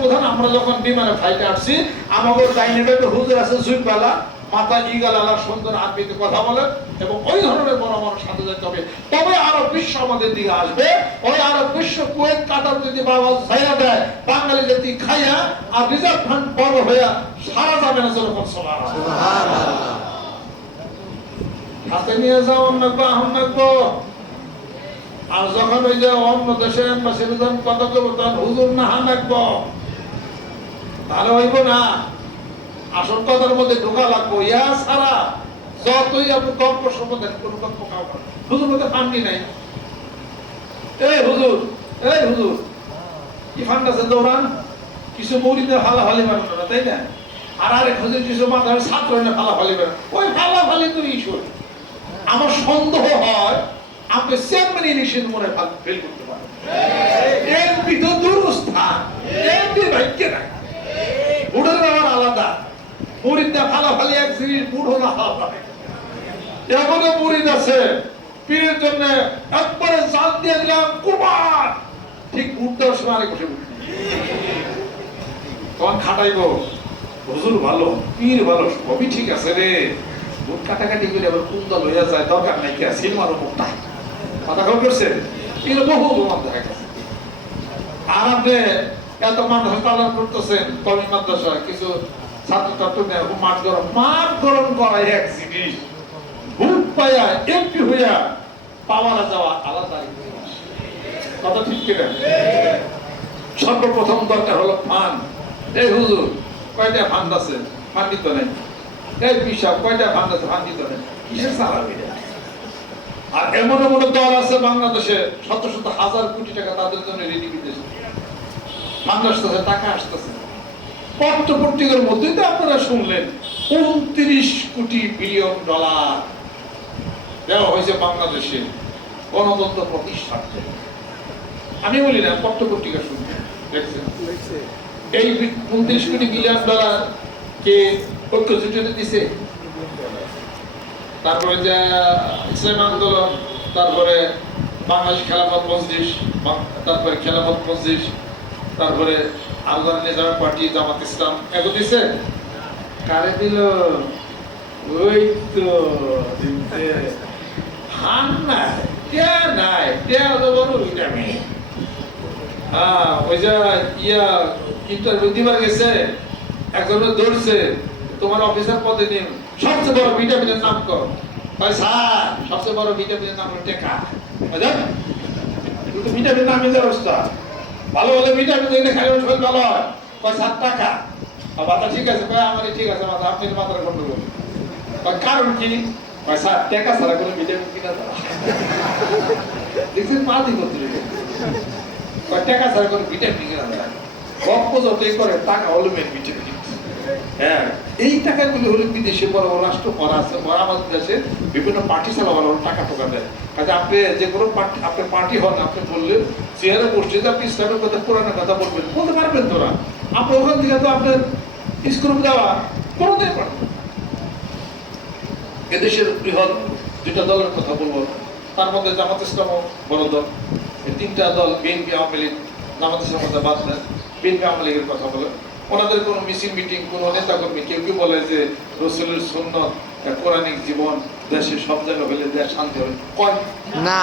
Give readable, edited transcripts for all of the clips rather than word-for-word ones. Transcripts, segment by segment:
প্রধান আমরা যখন বিমানে ফ্লাইটে আসছি আমাদের ডাইনেটে হুজুর আছে সুইপালা মাথা ইগালালা সুন্দর আরবিতে কথা বলে এবং ওই ধরনের বড় মানুষ সাথে যেতে হবে। তবে আরব বিশ্ব আমাদের দিকে আসবে। ওই আরব বিশ্ব কুয়েত কাতার যদি বাবা ছাইয়া দেয় বাঙালি জাতি খাইয়া আর রিজার্ভ ফান্ড বড় হইয়া সারা যাবে না যেরকম সুবহানাল্লাহ। হাতে নিয়ে যাও অন্যকে আহ্বান। আর যখন ওই যে অন্য দেশের এম্বাসির কথা কেবো তখন হুজুর না হা রাখবো ভালো হইব না। আসল কথার মধ্যে ঢোকা লাগবো। ইয়া সারা যতই আপনি গল্প শুনবো দেন কোনো গল্প খাও না। হুজুর মধ্যে ফান্ডি নাই। এই হুজুর কি ফান্ড আছে দৌড়ান কিছু মরিতে ফালাফালি বানানো না তাই না? আর আরেক হুজুর কিছু মাথায় ছাত্র না ফালাফালি বানানো ওই ফালাফালি তো ইস্যু। আমার সন্দেহ হয় আপনি চেয়ারম্যান ইলেকশন মনে ফেল করতে পারেন। এমপি তো দুরস্থান, এমপি ভাগ্যে নাই। বুড়োর ব্যাপার আলাদা। মুরিদটা ফালাফালি এক জিনিস, বুড়ো না ফালাফালি। এমনও মুরিদ আছে পীরের জন্য একবারে জান দিয়ে দিলাম কুমার, ঠিক বুড়টার সময় আরেক বসে তখন খাটাইবো হুজুর ভালো পীর ভালো সবই ঠিক আছে রে। বুট কাটাকাটি করে আবার কুন্দল হইয়া যায় দরকার নাই কে সিলমারও মুখটা কথা খবর করছে এগুলো বহু প্রমাণ দেখা গেছে। আর আপনি এত মাদ্রাসা পালন করতেছেন কমি মাদ্রাসা কিছু ছাত্র ছাত্র মাঠ গরম করাই এক জিনিস, ভোট পাইয়া এমপি হইয়া পাওয়ারা যাওয়া আলাদা কথা ঠিক কিনা? সর্বপ্রথম দরকার হলো ফান্ড। এই হুজুর কয়টা ফান্ড আছে? ফান্ডিত নেই। এই পিসাব কয়টা ফান্ড আছে? ফান্ডিত নেই। কিসের চালাবে? আর এমন এমন দল আছে বাংলাদেশে শত শত হাজার কোটি টাকা তাদের জন্য রেডি বিদেশে ফান্ড আসতেছে, টাকা আসতেছে। পত্র পত্রিকার মধ্যে তো আপনারা শুনলেন 29 কোটি বিলিয়ন ডলার দেওয়া হয়েছে বাংলাদেশে গণতন্ত্র প্রতিষ্ঠাতে। আমি বলি না, পত্র পত্রিকা শুনবেন দেখছেন। এই 29 কোটি বিলিয়ন ডলার কে ঐক্য জোটে দিছে। তারপরে যে ইসলাম আন্দোলন, তারপরে বাংলাদেশ খেলাফত মজলিস, তারপরে খেলাফত মজলিস, তারপরে আফগান নিজাম পার্টি, জামাত ইসলাম এগুলো দিছে। কারে দিল? ওই তো হান নাই, টিয়া নাই, টিয়া তো বড় ভিটামিন। ওই যে ইন্টারভিউ দিবার গেছে, একজনের ধরছে তোমার অফিসার পদে নিন, সবচেয়ে বড় ভিটামিনের নাম কর। ভাই স্যার সবচেয়ে বড় ভিটামিনের নাম হলো টেকা। বুঝলেন? কিন্তু ভিটামিন নামে যে অবস্থা, ভালো হলে ভিটামিন দিলে খালি শরীর ভালো হয়। 7 টাকা মাথা ঠিক আছে, আমার ঠিক আছে মাথা, আপনি মাথার গন্ডগোল। কারণ কি? স্যার টেকা ছাড়া কোনো ভিটামিন কিনা যায় দেখছেন? মাতি করতে টাকা ছাড়া কোনো ভিটামিন কিনা যায়। গপ্প যতই করে টাকা হলো মেন ভিটামিন। হ্যাঁ, এই টাকাগুলো হলো বিদেশে বড় বড় রাষ্ট্র করা আছে, আমাদের দেশে বিভিন্ন পার্টি চালাবার টাকা টোকা দেয়। কাজে আপনি যে কোনো পার্টি, আপনি পার্টি হন, আপনি বললেন চেয়ারে বসছে যে আপনি ইসলামের কথা কোরআনের কথা বলবেন, বলতে পারবেন তোরা। আপনি ওখান থেকে তো আপনার স্কুল দেওয়া কোনোদিন পারবেন। এদেশের বৃহৎ 2টা দলের কথা বলবো, তার মধ্যে জামাত ইসলাম বড় দল। এই 3টা দল বিএনপি আওয়ামী লীগ জামাত ইসলামের মধ্যে বাদ দেন। বিএনপি আওয়ামী লীগের কথা বলে ওনাদের কোনো মিছিল মিটিং, কোনো নেতা কর্মী কেউ কেউ বলে যে রাসূলের সুন্নাত কোরআনিক জীবন দেশে সব জায়গায় হলে দেশ শান্তি হবে। কয় না,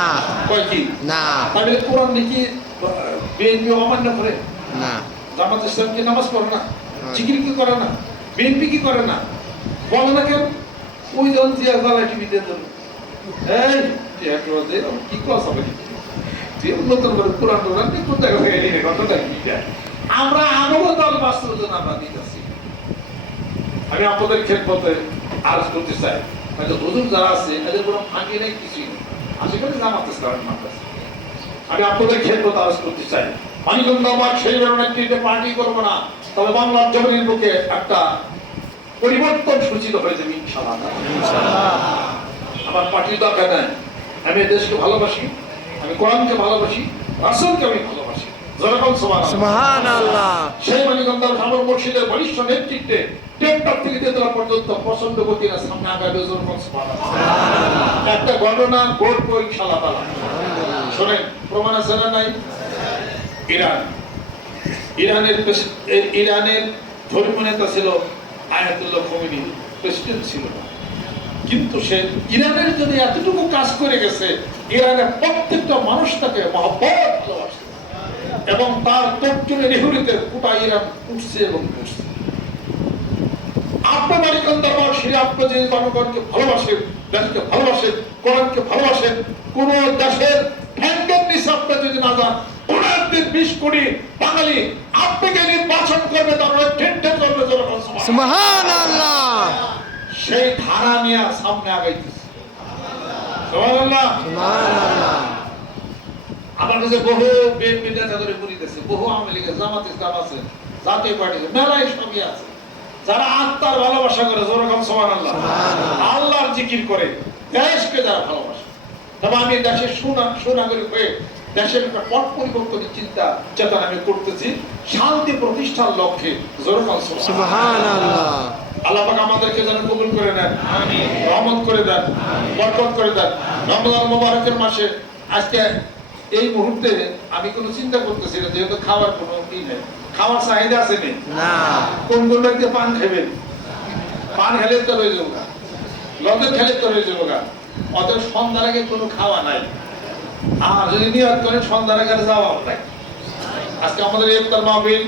কয় কি না? তাহলে কোরআন নাকি বিএনপি অমান্য করে না? জামাত ইসলাম কি নামাজ পড়ে না? জিকির কি করে না? বিএনপি কি করে না? বলে না কেন? ওই জন যে একবার টিভিতে দেন এই কি ক্লাস হবে তুই নতুন করে কোরআন টোরআন কোন জায়গা হয়ে গেলি ঘটনাটা কি? আমরা আনুগতল বাস্তবতা আমরা দিতেছি। আমি আপনাদের খেদমতে আরজ করতে চাই, হয়তো হুজুর যারা আছে এদের কোনো ফাঁকি নেই, কিছুই নেই, আশেপাশে জামাত ইসলামের মাদ্রাসা। আমি আপনাদের খেদমতে আরজ করতে চাই, মানিকগঞ্জ আমার সেই ধরনের পার্টি করবো না, তবে বাংলার জমির বুকে একটা পরিবর্তন সূচিত হয়ে যাবে ইনশাআল্লাহ। আমার পার্টির দরকার নাই। আমি দেশকে ভালোবাসি, আমি কোরআনকে ভালোবাসি, রাসূলকে আমি ভালোবাসি। সুবহানাল্লাহ। সেই মানিকগঞ্জের সামর মুর্শিদের বলিষ্ঠ নেতৃত্বে টেকটক থেকে তেতলা পর্যন্ত পছন্দ গতিরা সামনে আগাবে। সুবহানাল্লাহ। একটা ঘটনা ঘটবো ইনশাআল্লাহ। শোনেন, প্রমাণ আছে না নাই? ইরান ইরানের ধর্মীয় নেতা ছিল আয়াতুল্লাহ খোমেনি, প্রেসিডেন্ট ছিল না, কিন্তু সে ইরানের জন্য এতটুকু কাজ করে গেছে, ইরানের প্রত্যেকটা মানুষ তাকে মহব্বত ভালোবাসে এবং তার তর্জনী নেহুরিতে গোটা ইরান উঠছে এবং উঠছে। আপনার মালিকান দরবার শিরে আপনি যে জনগণকে ভালোবাসেন, দেশকে ভালোবাসেন, কোরআনকে ভালোবাসেন, কোন দেশের ঠ্যাঙ্গের নিচে আপনি যদি না যান, 20 কোটি বাঙালি আপনাকে নির্বাচন করবে, তারপরে ঠেনঠেন করবে জনগণ। সুবহানাল্লাহ। সেই ধারা নিয়ে সামনে আগাইতেছে। সুবহানাল্লাহ, সুবহানাল্লাহ। আমার কাছে বহু বিএনপি নেতা ধরে বলিতেছে, বহু আওয়ামী লীগের, জামাত ইসলাম আছে, জাতীয় পার্টি মেলাই সবই আছে, যারা আত্মার ভালোবাসা করে জোরকম সুবহানাল্লাহ, আল্লাহর জিকির করে, দেশকে যারা ভালোবাসে। তবে আমি দেশের সুনাগরিক হয়ে দেশের একটা পট পরিবর্তনের চিন্তা চেতনা আমি করতেছি, শান্তি প্রতিষ্ঠার লক্ষ্যে জোরকম সুবহানাল্লাহ। আল্লাহ পাক আমাদেরকে যেন কবুল করে নেন, আমিন, রহমত করে দেন, বরকত করে দেন। রমজান মুবারকের মাসে আজকে এই মুহূর্তে আমি কোনো চিন্তা করতেছি না, যেহেতু খাওয়ার কোনো ই নেই, খাওয়ার চাহিদা আছে নেই না, কোন কোন ব্যক্তি পান খাবেন, পান খেলে তো রয়ে যাবো, লজের খেলে তো রয়ে যাবো, অতএব সন্ধ্যার আগে কোনো খাওয়া নাই। আর যদি নিয়ত করেন সন্ধ্যার আগে যাওয়া নাই। আজকে আমাদের ইফতার মাহফিল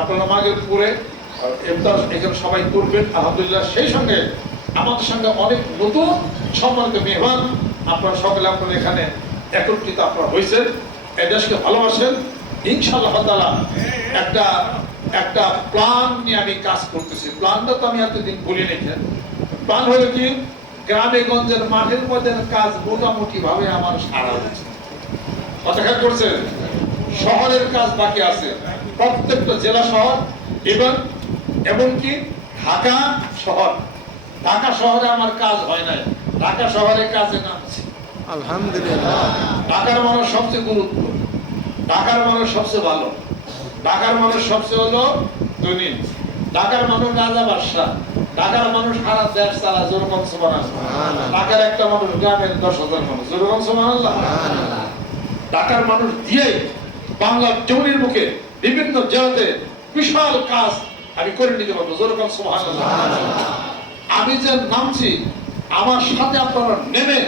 আপনারা মাগরিব পরে ইফতার এখানে সবাই করবেন আলহামদুলিল্লাহ। সেই সঙ্গে আমাদের সঙ্গে অনেক নতুন সম্মানিত মেহমান আপনারা সকলে আপনারা এখানে একত্রিত আপনারা হয়েছেন, এই দেশকে ভালোবাসেন। ইনশাআল্লাহ তাআলা একটা প্ল্যান নিয়ে আমি কাজ করতেছি। প্ল্যানটা তো আমি এতদিন বলি নাই। প্ল্যান হলো কি, গ্রামে গঞ্জের মাঠের মধ্যে কাজ মোটামুটি ভাবে আমার সারা হচ্ছে, কথা খেয়াল করছেন। শহরের কাজ বাকি আছে, প্রত্যেকটা জেলা শহর এবং এমনকি ঢাকা শহর। ঢাকা শহরে আমার কাজ হয় নাই, ঢাকা শহরে কাজে নামছি আলহামদুলিল্লাহ। ঢাকার মানুষ সবচেয়ে গুরুত্ব, ঢাকার মানুষ সবচেয়ে ভালো, ঢাকার মানুষ সবচেয়ে হলো ধনী, ঢাকার মানুষ রাজা বাদশা, ঢাকার মানুষ সারা দেশ চালা জোরকম সুবহানাল্লাহ। ঢাকার একটা মানুষ গ্রামের 10,000 মানুষ, জোরকম সুবহানাল্লাহ। ঢাকার মানুষ দিয়ে বাংলার জমির মুখে বিভিন্ন জেলাতে বিশাল কাজ আমি করে নিতে পারবো, জোরকম সুবহানাল্লাহ। আমি যে নামছি, আমার সাথে আপনারা নেমে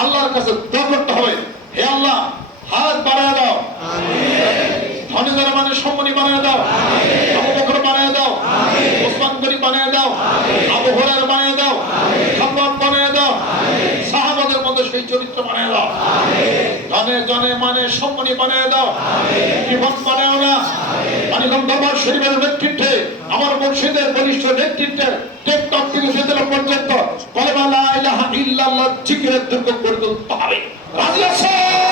আল্লাহর কাছে দোয়া করতে হবে, হে আল্লাহ হাত বাড়ায় দাও, ধনী যারা মানে সম্মানী বানায় দাও, আবু বকর বানায় দাও, ওসমান গনি বানায় দাও, আবু হুরায়রা বানায় দাও, খাব্বাব বানায় দাও, সাহাবাদের মধ্যে সেই চরিত্র বানায় দাও, ধনে জনে মানে সম্মানী বানায় দাও, জীবন বানায় না। মানিকগঞ্জ দরবার শরীফের নেতৃত্বে, আমার মুর্শিদের বলিষ্ঠ নেতৃত্বে টেকটক থেকে ফেতরা পর্যন্ত কলেমা লা ইলাহা ইল্লাল্লাহ জিকিরের দুর্গ করে তুলতে হবে। রাজি আছেন?